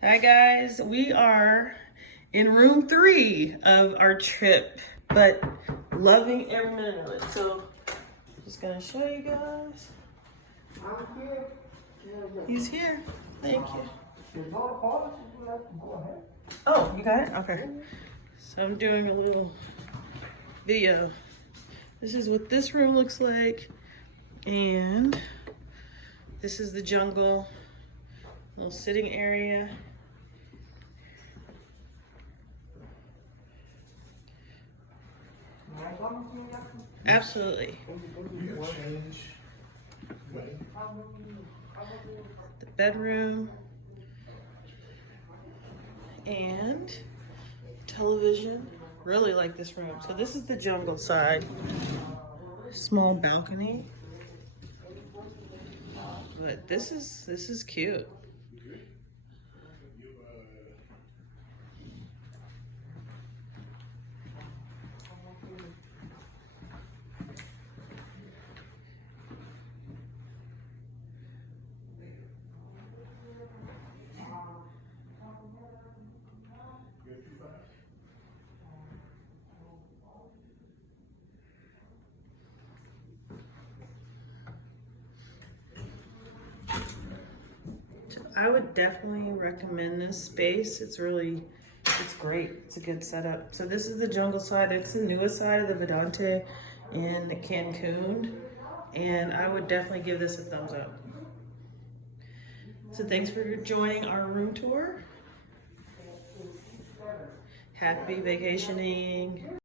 Hi guys, we are in room 3 of our trip, but loving every minute of it. So, just gonna show you guys. He's here. Thank you. Oh, you got it? Okay. So I'm doing a little video. This is what this room looks like, and this is the jungle, little sitting area. Absolutely. The bedroom and television. Really like this room. So this is the jungle side. Small balcony. But this is cute. I would definitely recommend this space. It's great. It's a good setup. So this is the jungle side. It's the newest side of the Vidanta in the Cancun. And I would definitely give this a thumbs up. So thanks for joining our room tour. Happy vacationing.